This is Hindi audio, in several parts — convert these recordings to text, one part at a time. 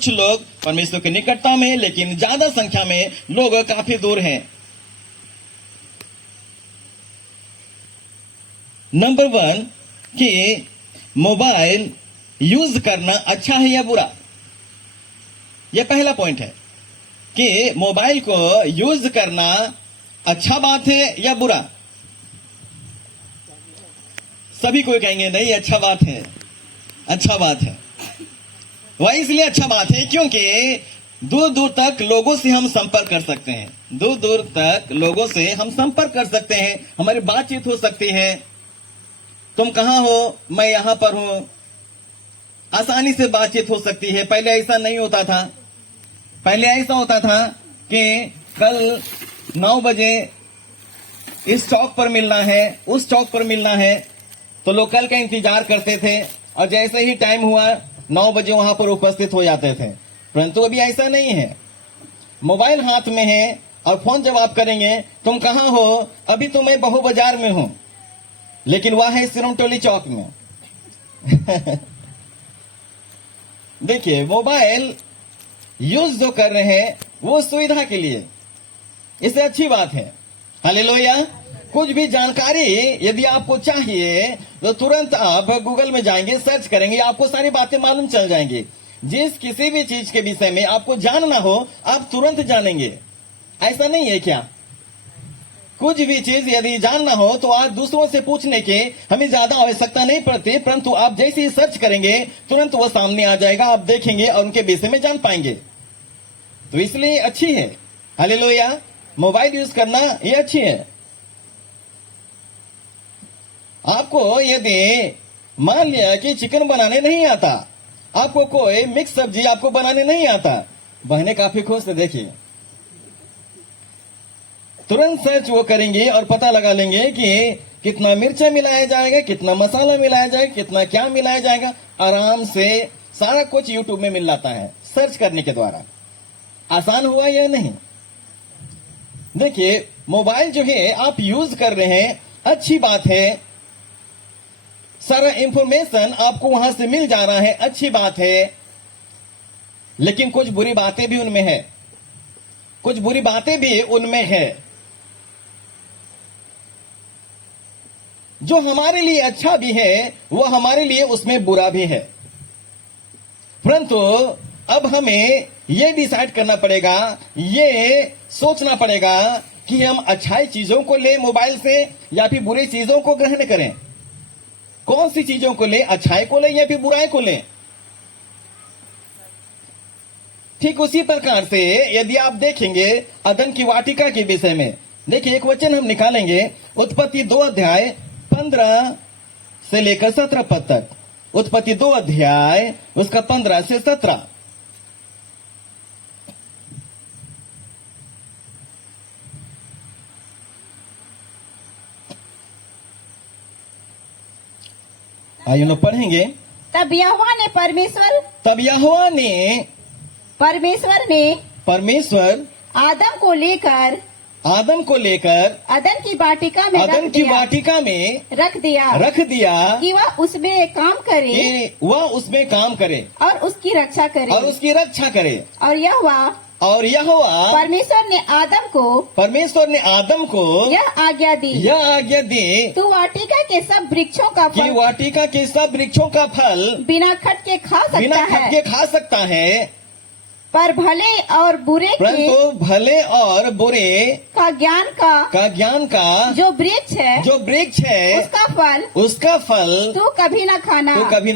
कुछ लोग परमेश्वर की निकटता में, लेकिन ज्यादा संख्या में लोग काफी दूर हैं। नंबर 1 कि मोबाइल यूज करना अच्छा है या बुरा। यह पहला पॉइंट है कि मोबाइल को यूज करना अच्छा बात है या बुरा। सभी कोई कहेंगे नहीं, अच्छा बात है, अच्छा बात है। वह इसलिए अच्छा बात है क्योंकि दूर दूर तक लोगों से हम संपर्क कर सकते हैं, दूर दूर तक लोगों से हम संपर्क कर सकते हैं, हमारी बातचीत हो सकती है। तुम कहां हो, मैं यहां पर हूं, आसानी से बातचीत हो सकती है। पहले ऐसा नहीं होता था। पहले ऐसा होता था कि कल 9 बजे इस चौक पर मिलना है, उस चौक पर मिलना है, तो लोग कल का इंतजार करते थे और जैसे ही टाइम हुआ 9 बजे वहां पर उपस्थित हो जाते थे। परंतु अभी ऐसा नहीं है। मोबाइल हाथ में है और फोन जब आप करेंगे, तुम कहां हो, अभी तो मैं बहु बाजार में हूं, लेकिन वह है सिरमटोली चौक में। देखिए, मोबाइल यूज जो कर रहे हैं वो सुविधा के लिए, इससे अच्छी बात है। हालेलुया। कुछ भी जानकारी यदि आपको चाहिए तो तुरंत आप गूगल में जाएंगे, सर्च करेंगे, आपको सारी बातें मालूम चल जाएंगी। जिस किसी भी चीज के विषय में आपको जानना हो, आप तुरंत जानेंगे। ऐसा नहीं है क्या? कुछ भी चीज यदि जानना हो तो आज दूसरों से पूछने के हमें ज्यादा आवश्यकता नहीं पड़ती, परंतु आप जैसे ही सर्च करेंगे तुरंत वो सामने आ जाएगा, आप देखेंगे और उनके विषय में जान पाएंगे। तो इसलिए अच्छी है। हालेलुया। मोबाइल यूज करना ये अच्छी है। आपको यदि मान लिया कि चिकन बनाने नहीं आता, आपको कोई मिक्स सब्जी आपको बनाने नहीं आता, बहनें काफी खुश है। देखिए, तुरंत सर्च वो करेंगे और पता लगा लेंगे कि कितना मिर्चा मिलाया जाएगा, कितना मसाला मिलाया जाएगा, कितना क्या मिलाया जाएगा। आराम से सारा कुछ यूट्यूब में मिल जाता है सर्च करने के द्वारा। आसान हुआ या नहीं? देखिए, मोबाइल जो है आप यूज कर रहे हैं, अच्छी बात है। सारा इंफॉर्मेशन आपको वहां से मिल जा रहा है, अच्छी बात है। लेकिन कुछ बुरी बातें भी उनमें है, कुछ बुरी बातें भी उनमें है। जो हमारे लिए अच्छा भी है वो हमारे लिए उसमें बुरा भी है। परंतु अब हमें ये डिसाइड करना पड़ेगा, ये सोचना पड़ेगा कि हम अच्छाई चीजों को ले मोबाइल से या फिर बुरी चीजों को ग्रहण करें। कौन सी चीजों को ले, अच्छाई को ले या फिर बुराई को ले। ठीक उसी प्रकार से यदि आप देखेंगे अदन की वाटिका के विषय में, देखिए एक वचन हम निकालेंगे, उत्पत्ति 2 अध्याय 15 से लेकर 17 पद तक। उत्पत्ति 2 अध्याय उसका 15 से 17। आइए लोग पढ़ेंगे। तब यहोवा ने परमेश्वर आदम को लेकर अदन की वाटिका में रख दिया कि वह उसमें काम करे और उसकी रक्षा करे। और यहोवा परमेश्वर ने आदम को यह आज्ञा दी, तू वाटिका के सब वृक्षों का फल बिना खटके खा सकता है, पर भले और बुरे का ज्ञान का जो वृक्ष है उसका फल तू कभी न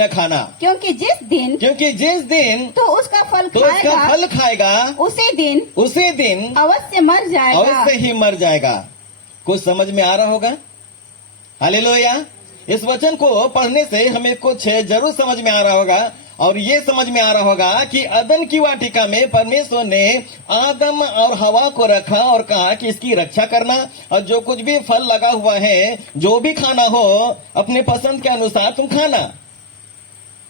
खाना, क्योंकि जिस दिन तू उसका फल खाएगा उसी दिन अवश्य मर जाएगा। कुछ समझ में आ रहा होगा? हालेलुया। इस वचन को पढ़ने से हमें कुछ जरूर समझ में आ रहा होगा, और ये समझ में आ रहा होगा कि अदन की वाटिका में परमेश्वर ने आदम और हवा को रखा और कहा कि इसकी रक्षा करना, और जो कुछ भी फल लगा हुआ है, जो भी खाना हो अपने पसंद के अनुसार तुम खाना।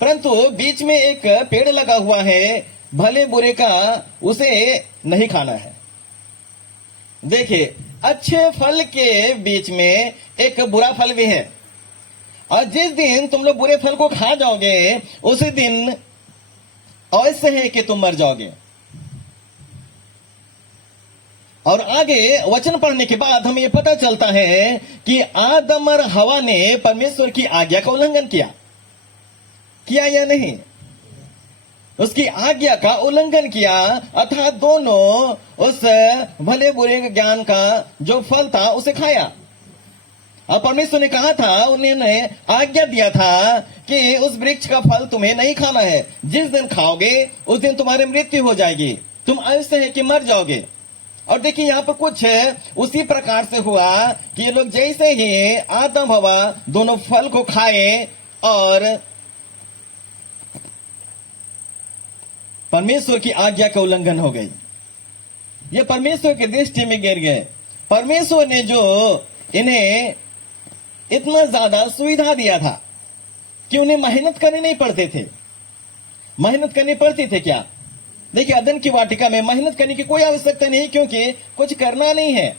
परंतु बीच में एक पेड़ लगा हुआ है भले बुरे का, उसे नहीं खाना है। देखिए, अच्छे फल के बीच में एक बुरा फल भी है, और जिस दिन तुम लोग बुरे फल को खा जाओगे उसी दिन अवश्य है कि तुम मर जाओगे। और आगे वचन पढ़ने के बाद हमें यह पता चलता है कि आदम और हवा ने परमेश्वर की आज्ञा का उल्लंघन किया या नहीं? उसकी आज्ञा का उल्लंघन किया, अर्थात दोनों उस भले बुरे ज्ञान का जो फल था उसे खाया। और परमेश्वर ने कहा था, उन्होंने आज्ञा दिया था कि उस वृक्ष का फल तुम्हें नहीं खाना है, जिस दिन खाओगे उस दिन तुम्हारी मृत्यु हो जाएगी, तुम अवश्य है कि मर जाओगे। और देखिए यहां पर कुछ उसी प्रकार से हुआ कि ये लोग जैसे ही आदम हवा दोनों फल को खाए और परमेश्वर की आज्ञा का उल्लंघन हो गई, ये परमेश्वर की दृष्टि में गिर गए। परमेश्वर ने जो इन्हें इतना ज्यादा सुविधा दिया था कि उन्हें मेहनत करनी नहीं पड़ते थे। मेहनत करनी पड़ती थे क्या? देखिए अदन की वाटिका में मेहनत करने की कोई आवश्यकता नहीं, क्योंकि कुछ करना नहीं है।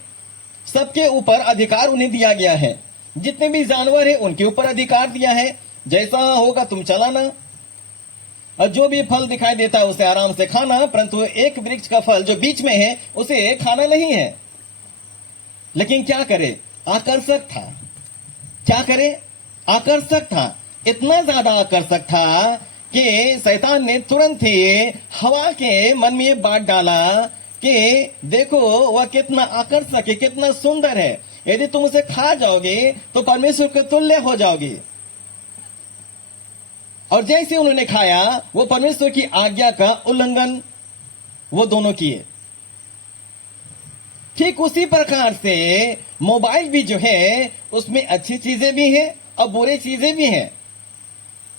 सबके ऊपर अधिकार उन्हें दिया गया है, जितने भी जानवर है उनके ऊपर अधिकार दिया है, जैसा होगा तुम चलाना, और जो भी फल दिखाई देता है उसे आराम से खाना, परंतु एक वृक्ष का फल जो बीच में है उसे खाना नहीं है। लेकिन क्या करे, आकर्षक था। क्या करे, आकर्षक था, इतना ज्यादा आकर्षक था कि शैतान ने तुरंत ही हवा के मन में ये बात डाला कि देखो वह कितना आकर्षक है, कितना सुंदर है, यदि तुम उसे खा जाओगे तो परमेश्वर के तुल्य हो जाओगे। और जैसे उन्होंने खाया, वो परमेश्वर की आज्ञा का उल्लंघन वो दोनों किए। ठीक उसी प्रकार से मोबाइल भी जो है उसमें अच्छी चीजें भी हैं और बुरी चीजें भी हैं।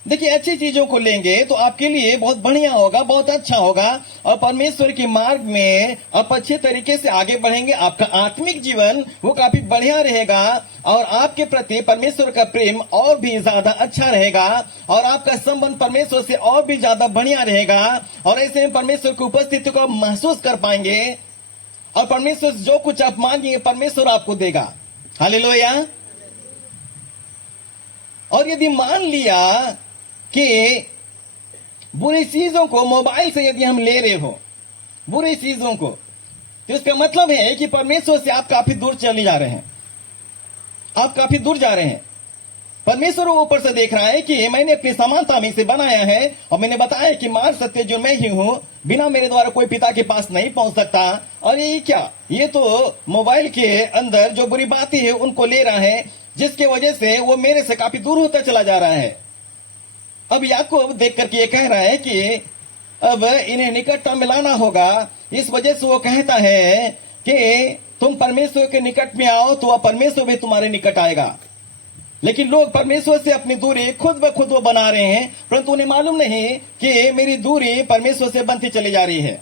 देखिए अच्छी चीजों को लेंगे तो आपके लिए बहुत बढ़िया होगा, बहुत अच्छा होगा, और परमेश्वर के मार्ग में आप अच्छे तरीके से आगे बढ़ेंगे। आपका आत्मिक जीवन वो काफी बढ़िया रहेगा और आपके प्रति परमेश्वर का प्रेम और भी ज्यादा अच्छा रहेगा और आपका संबंध परमेश्वर से और भी ज्यादा बढ़िया रहेगा। और ऐसे में परमेश्वर की उपस्थिति को आप महसूस कर पाएंगे और परमेश्वर जो कुछ आप मांगेंगे परमेश्वर आपको देगा। हालेलुया। और यदि मान लिया कि बुरी चीजों को मोबाइल से यदि हम ले रहे हो, बुरी चीजों को, तो इसका मतलब है कि परमेश्वर से आप काफी दूर चले जा रहे हैं, आप काफी दूर जा रहे हैं। परमेश्वर ऊपर से देख रहा है कि मैंने अपनी समानता में से बनाया है और मैंने बताया कि मार्ग सत्य जो मैं ही हूं, बिना मेरे द्वारा कोई पिता के पास नहीं पहुंच सकता। और ये क्या, ये तो मोबाइल के अंदर जो बुरी बातें हैं उनको ले रहा है, जिसके वजह से वो मेरे से काफी दूर होता चला जा रहा है। अब याकूब देख करके ये कह रहा है कि अब इन्हें निकटता मिलाना होगा, इस वजह से वो कहता है कि तुम परमेश्वर के निकट में आओ तो वह परमेश्वर भी तुम्हारे निकट आएगा। लेकिन लोग परमेश्वर से अपनी दूरी खुद ब खुद वो बना रहे हैं, परंतु उन्हें मालूम नहीं कि मेरी दूरी परमेश्वर से बनती चली जा रही है।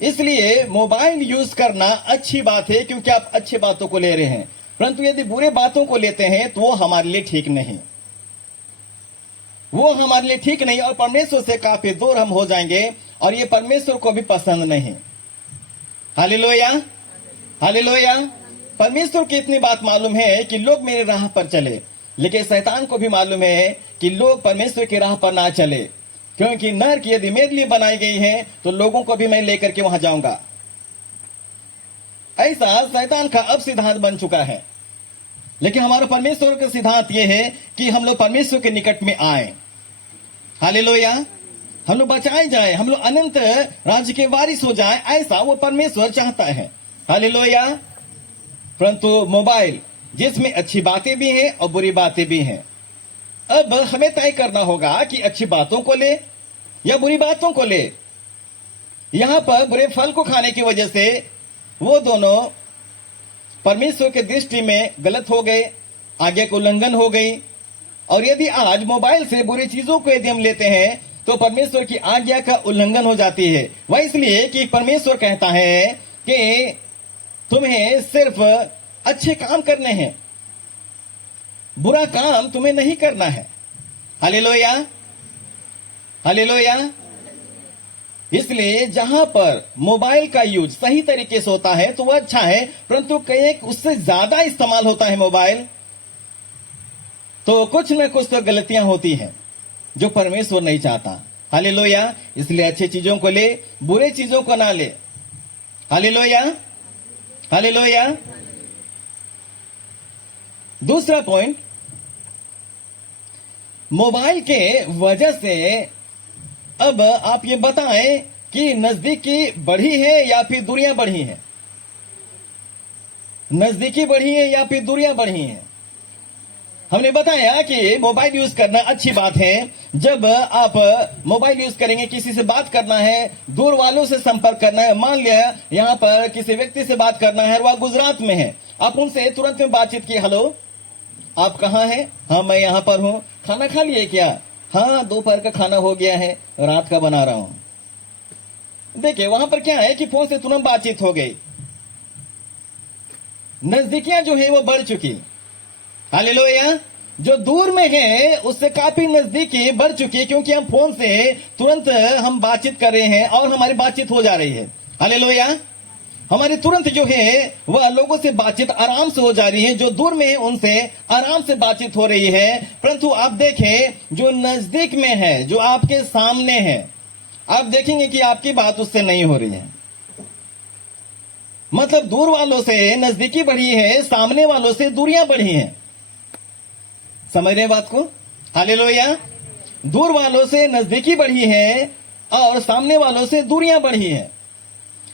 इसलिए मोबाइल यूज करना अच्छी बात है क्योंकि आप अच्छी बातों को ले रहे हैं, परंतु यदि बुरे बातों को लेते हैं तो वो हमारे लिए ठीक नहीं, वो हमारे लिए ठीक नहीं और परमेश्वर से काफी दूर हम हो जाएंगे और ये परमेश्वर को भी पसंद नहीं। Hallelujah, hallelujah. परमेश्वर की इतनी बात मालूम है कि लोग मेरे राह पर चले, लेकिन शैतान को भी मालूम है कि लोग परमेश्वर की राह पर ना चले, क्योंकि नरक यदि मेरे लिए बनाई गई है तो लोगों को भी मैं लेकर के वहां जाऊंगा। ऐसा शैतान का अब सिद्धांत बन चुका है। लेकिन हमारा परमेश्वर का सिद्धांत यह है कि हम लोग परमेश्वर के निकट में आए। हालेलुया। हम लोग बचाए जाए, हम लोग अनंत राज्य के वारिस हो जाए, ऐसा वो परमेश्वर चाहता है। हालेलुया। परंतु मोबाइल जिसमें अच्छी बातें भी हैं और बुरी बातें भी हैं, अब हमें तय करना होगा कि अच्छी बातों को ले या बुरी बातों को ले। यहां पर बुरे फल को खाने की वजह से वो दोनों परमेश्वर के दृष्टि में गलत हो गए, आज्ञा का उल्लंघन हो गई। और यदि आज मोबाइल से बुरी चीजों को यदि हम लेते हैं तो परमेश्वर की आज्ञा का उल्लंघन हो जाती है। वह इसलिए कि परमेश्वर कहता है कि तुम्हें सिर्फ अच्छे काम करने हैं, बुरा काम तुम्हें नहीं करना है। Hallelujah, hallelujah. इसलिए जहां पर मोबाइल का यूज सही तरीके से होता है तो वह अच्छा है, परंतु कहीं उससे ज्यादा इस्तेमाल होता है मोबाइल तो कुछ न कुछ तो गलतियां होती हैं जो परमेश्वर नहीं चाहता। हालेलुया। इसलिए अच्छी चीजों को ले, बुरे चीजों को ना ले। Hallelujah, hallelujah. दूसरा पॉइंट, मोबाइल के वजह से अब आप ये बताएं कि नजदीकी बढ़ी है या फिर दूरियां बढ़ी हैं? नजदीकी बढ़ी है या फिर दूरियां बढ़ी हैं? हमने बताया कि मोबाइल यूज करना अच्छी बात है। जब आप मोबाइल यूज करेंगे, किसी से बात करना है, दूर वालों से संपर्क करना है, मान लिया यहां पर किसी व्यक्ति से बात करना है, वह गुजरात में है, आप उनसे तुरंत में बातचीत की, हेलो आप कहाँ हैं? हाँ मैं यहां पर हूं। खाना खा लिए क्या? हाँ दोपहर का खाना हो गया है, रात का बना रहा हूं। देखिए वहां पर क्या है कि फोन से तुरंत बातचीत हो गई, नजदीकियां जो है वो बढ़ चुकी। हालेलुया। जो दूर में है उससे काफी नजदीकी बढ़ चुकी है, क्योंकि हम फोन से तुरंत हम बातचीत कर रहे हैं और हमारी बातचीत हो जा रही है। हालेलुया। हमारी तुरंत जो है वह लोगों से बातचीत आराम से हो जा रही है। जो दूर में है उनसे आराम से बातचीत हो रही है। परंतु आप देखें जो नजदीक में है, जो आपके सामने है, आप देखेंगे कि आपकी बात उससे नहीं हो रही है। मतलब दूर वालों से नजदीकी बढ़ी है, सामने वालों से दूरियां बढ़ी हैं। समझ रहे बात को? हालेलुया। दूर वालों से नजदीकी बढ़ी है और सामने वालों से दूरियां बढ़ी हैं।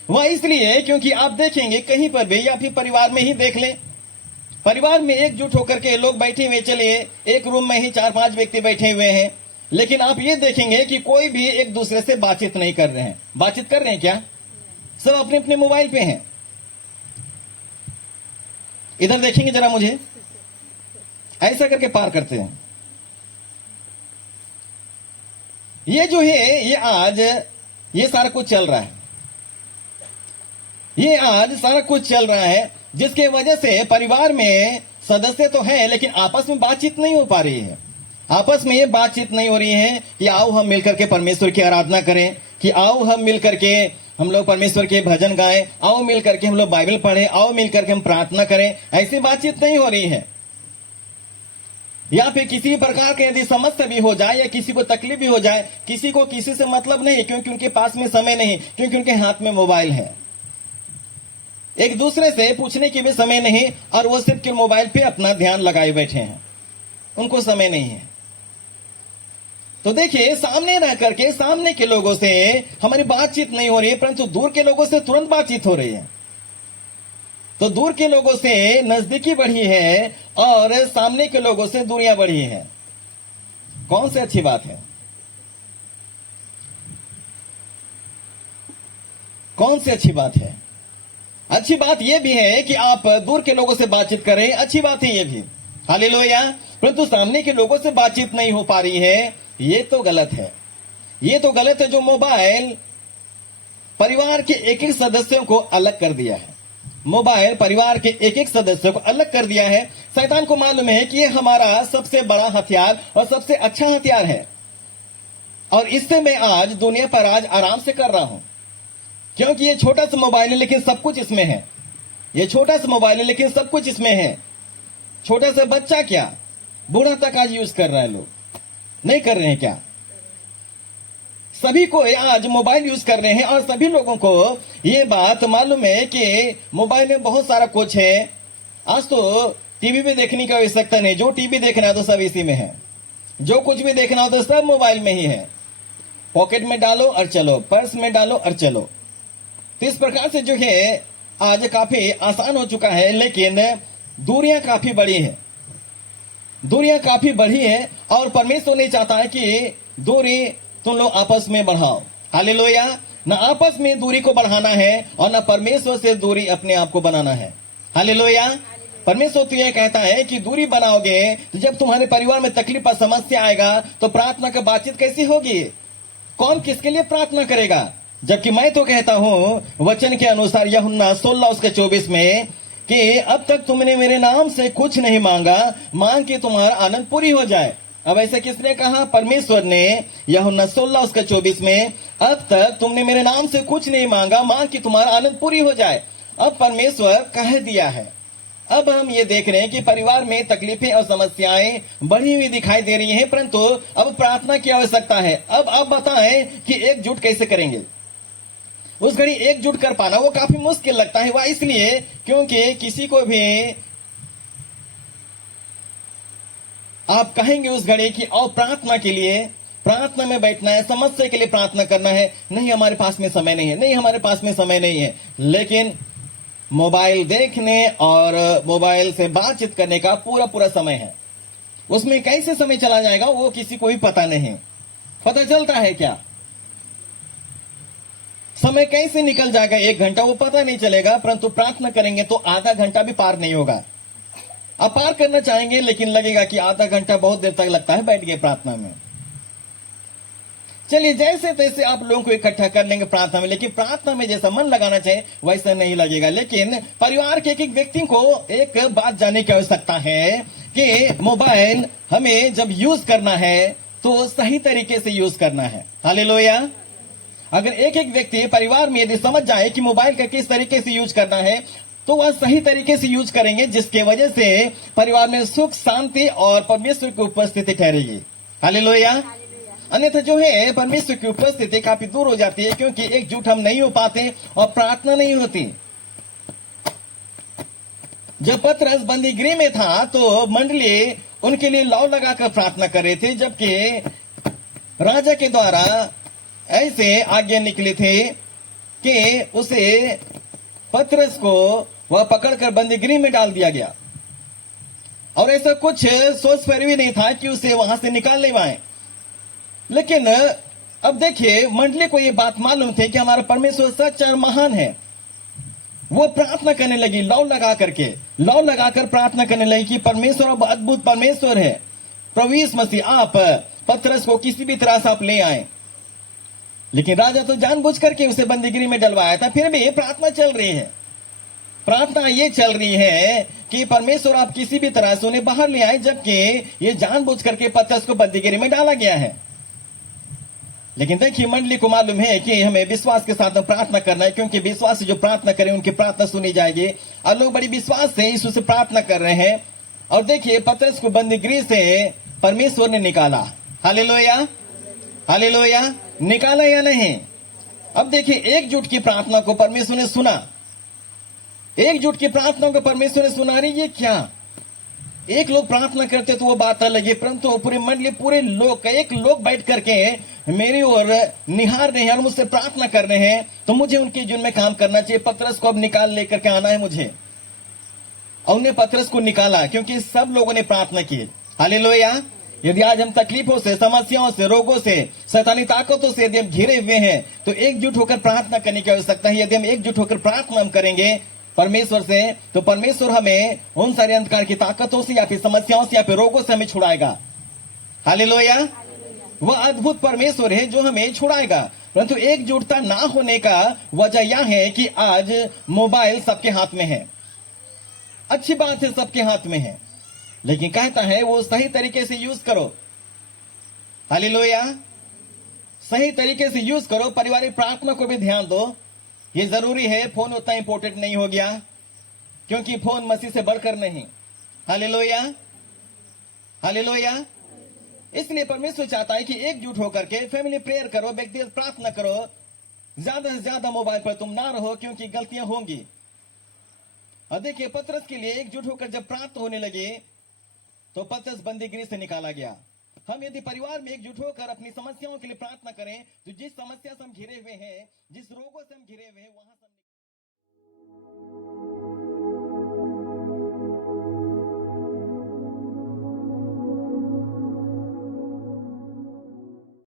वह इसलिए क्योंकि आप देखेंगे कहीं पर भी, या फिर परिवार में ही देख लें, परिवार में एकजुट होकर के लोग बैठे हुए, चलिए एक रूम में ही 4-5 व्यक्ति बैठे हुए हैं, लेकिन आप ये देखेंगे कि कोई भी एक दूसरे से बातचीत नहीं कर रहे हैं। बातचीत कर रहे हैं क्या? सब अपने अपने मोबाइल पे हैं। इधर देखेंगे जरा, मुझे ऐसा करके पार करते हैं। ये जो है ये आज ये सारा कुछ चल रहा है, ये आज सारा कुछ चल रहा है, जिसके वजह से परिवार में सदस्य तो हैं लेकिन आपस में बातचीत नहीं हो पा रही है। आपस में ये बातचीत नहीं हो रही है कि आओ हम मिलकर के परमेश्वर की आराधना करें, कि आओ हम मिलकर के हम लोग परमेश्वर के भजन गाएं, आओ मिलकर के हम लोग बाइबल पढ़ें, आओ मिलकर के हम प्रार्थना करें। ऐसी बातचीत नहीं हो रही है। या फिर किसी प्रकार के यदि समस्या भी हो जाए या किसी को तकलीफ भी हो जाए, किसी को किसी से मतलब नहीं, क्योंकि उनके पास में समय नहीं, क्योंकि उनके हाथ में मोबाइल है। एक दूसरे से पूछने की भी समय नहीं और वो सिर्फ के मोबाइल पे अपना ध्यान लगाए बैठे हैं, उनको समय नहीं है। तो देखिए सामने रह करके सामने के लोगों से हमारी बातचीत नहीं हो रही है, परंतु दूर के लोगों से तुरंत बातचीत हो रही है। तो दूर के लोगों से नजदीकी बढ़ी है और सामने के लोगों से दूरियां बढ़ी है। कौन सी अच्छी बात है? कौन सी अच्छी बात है? अच्छी बात यह भी है कि आप दूर के लोगों से बातचीत करें, अच्छी बात है ये भी। हालेलुया। परंतु सामने के लोगों से बातचीत नहीं हो पा रही है, ये तो गलत है। ये तो गलत है। जो मोबाइल परिवार के एक एक सदस्यों को अलग कर दिया है, मोबाइल परिवार के एक एक सदस्य को अलग कर दिया है। शैतान को मालूम है कि ये हमारा सबसे बड़ा हथियार और सबसे अच्छा हथियार है, और इससे मैं आज दुनिया पर आज आराम से कर रहा हूं, क्योंकि ये छोटा सा मोबाइल है लेकिन सब कुछ इसमें है। ये छोटा सा मोबाइल है लेकिन सब कुछ इसमें है। छोटा सा बच्चा क्या, बूढ़ा तक आज यूज कर रहा है। लोग नहीं कर रहे हैं क्या? सभी को आज मोबाइल यूज कर रहे हैं और सभी लोगों को ये बात मालूम है कि मोबाइल में बहुत सारा कुछ है। आज तो टीवी पे देखने की आवश्यकता नहीं, जो टीवी देखना है तो सब इसी में है। जो कुछ भी देखना हो तो सब मोबाइल में ही है। पॉकेट में डालो और चलो, पर्स में डालो और चलो। तो इस प्रकार से जो है आज काफी आसान हो चुका है, लेकिन दूरियां काफी बड़ी है। दूरियां काफी बढ़ी है और परमेश्वर नहीं चाहता है कि दूरी तुम लोग आपस में बढ़ाओ। हालेलुया। न आपस में दूरी को बढ़ाना है और न परमेश्वर से दूरी अपने आप को बनाना है। हालेलुया। परमेश्वर तो यह कहता है कि दूरी बनाओगे तो जब तुम्हारे परिवार में तकलीफ और समस्या आएगा तो प्रार्थना का बातचीत कैसी होगी? कौन किसके लिए प्रार्थना करेगा? जबकि मैं तो कहता हूं वचन के अनुसार यूहन्ना 16:24 में कि अब तक तुमने मेरे नाम से कुछ नहीं मांगा, मांग के तुम्हारा आनंद पूरी हो जाए। अब ऐसा किसने कहा? परमेश्वर ने। यूहन्ना 16:24 में अब तक तुमने मेरे नाम से कुछ नहीं मांगा, मांग कि तुम्हारा आनंद पूरी हो जाए। अब परमेश्वर कह दिया है अब हम ये देख रहे हैं कि परिवार में तकलीफें और समस्याएं बढ़ी हुई दिखाई दे रही हैं, परंतु अब प्रार्थना की आवश्यकता है। अब आप बताएं कि एकजुट कैसे करेंगे। उस घड़ी एकजुट कर पाना वो काफी मुश्किल लगता है। वह इसलिए क्योंकि किसी को भी आप कहेंगे उस घड़ी की और प्रार्थना के लिए, प्रार्थना में बैठना है, समस्या के लिए प्रार्थना करना है, नहीं हमारे पास में समय नहीं है, नहीं हमारे पास में समय नहीं है। लेकिन मोबाइल देखने और मोबाइल से बातचीत करने का पूरा पूरा समय है, उसमें कैसे समय चला जाएगा वो किसी को भी पता नहीं। पता चलता है क्या समय कैसे निकल जाएगा? 1 घंटा वो पता नहीं चलेगा, परंतु प्रार्थना करेंगे तो आधा घंटा भी पार नहीं होगा। आप पार करना चाहेंगे लेकिन लगेगा कि आधा घंटा बहुत देर तक लगता है, बैठ गए प्रार्थना में। चलिए जैसे तैसे आप लोगों को इकट्ठा कर लेंगे प्रार्थना में, लेकिन प्रार्थना में जैसा मन लगाना चाहिए वैसा नहीं लगेगा। लेकिन परिवार के एक व्यक्ति को एक बात जानने की आवश्यकता है कि मोबाइल हमें जब यूज करना है तो सही तरीके से यूज करना है। हालेलुया। अगर एक व्यक्ति परिवार में यदि समझ जाए कि मोबाइल का किस तरीके से यूज करना है तो वह सही तरीके से यूज करेंगे, जिसके वजह से परिवार में सुख, शांति और परमेश्वर की उपस्थिति ठहरेगी। हालेलुया। अन्यथा जो है परमेश्वर की उपस्थिति काफी दूर हो जाती है, क्योंकि एकजुट हम नहीं हो पाते और प्रार्थना नहीं होती। जब पतरस बंदी गृह में था तो मंडली उनके लिए लौ लगाकर प्रार्थना कर रहे थे, जबकि राजा के द्वारा ऐसे आज्ञा निकले थे कि उसे पतरस को वह पकड़कर बंदी गृह में डाल दिया गया, और ऐसा कुछ सोच पर भी नहीं था कि उसे वहां से निकाल ले पाए। लेकिन अब देखिए मंडली को यह बात मालूम थी कि हमारा परमेश्वर सच और महान है। वो प्रार्थना करने लगी, लौ लगाकर प्रार्थना करने लगी कि परमेश्वर अब अद्भुत परमेश्वर है। प्रभु यीशु मसीह आप पतरस को किसी भी तरह से आप ले आए। लेकिन राजा तो जानबूझ करके उसे बंदीगिरी में डलवाया था, फिर भी प्रार्थना चल रही है। प्रार्थना ये चल रही है कि परमेश्वर आप किसी भी तरह से उन्हें बाहर ले आए, जबकि ये जानबूझ करके पतरस को बंदीगिरी में डाला गया है। लेकिन देखिए मंडली को मालूम है कि हमें विश्वास के साथ प्रार्थना करना है, क्योंकि विश्वास से जो प्रार्थना करें उनकी प्रार्थना सुनी जाएगी। और लोग बड़ी विश्वास से यीशु से प्रार्थना कर रहे हैं। और देखिए पतरस को बंदीगृह से परमेश्वर ने निकाला। Hallelujah, hallelujah. निकाला या नहीं? अब देखिए एकजुट की प्रार्थना को परमेश्वर ने सुना। एकजुट की प्रार्थना को परमेश्वर ने सुना रही है क्या? एक लोग प्रार्थना करते तो वो बात अलग है, परंतु पूरी मंडली, पूरे लोग, एक लोग बैठ करके मेरी ओर निहार रहे हैं और मुझसे प्रार्थना कर रहे हैं, तो मुझे उनके जीवन में काम करना चाहिए। पतरस को अब निकाल लेकर के आना है मुझे। और उन्हें पतरस को निकाला क्योंकि सब लोगों ने प्रार्थना की। हालेलुया। यदि आज हम तकलीफों से, समस्याओं से, रोगों से, शैतानी ताकतों से यदि हम घिरे हुए हैं तो एकजुट होकर प्रार्थना करने की आवश्यकता है। यदि हम एकजुट होकर प्रार्थना हम करेंगे परमेश्वर से, तो परमेश्वर हमें उन सारे अंधकार की ताकतों से या फिर समस्याओं से या फिर रोगों से हमें छुड़ाएगा। हालेलुया। वह अद्भुत परमेश्वर है जो हमें छुड़ाएगा। परंतु एकजुटता ना होने का वजह यह है कि आज मोबाइल सबके हाथ में है। अच्छी बात है, सबके हाथ में है, लेकिन कहता है वो सही तरीके से यूज करो। हालेलुया। सही तरीके से यूज करो। पारिवारिक प्रार्थना को भी ध्यान दो, ये जरूरी है। फोन उतना इंपॉर्टेंट नहीं हो गया, क्योंकि फोन मसीह से बढ़कर नहीं। Hallelujah, hallelujah. इसलिए परमेश्वर चाहता है कि एकजुट होकर के फैमिली प्रेयर करो, व्यक्तिगत प्रार्थना करो। ज्यादा से ज्यादा मोबाइल पर तुम ना रहो, क्योंकि गलतियां होंगी। और देखिए पतरस के लिए एकजुट होकर जब प्रार्थना होने लगी तो पतरस बंदीगृह से निकाला गया। हम यदि परिवार में एकजुट होकर अपनी समस्याओं के लिए प्रार्थना करें तो जिस समस्या से हम घिरे हुए हैं, जिस रोगों से हम घिरे हुए हैं, वहां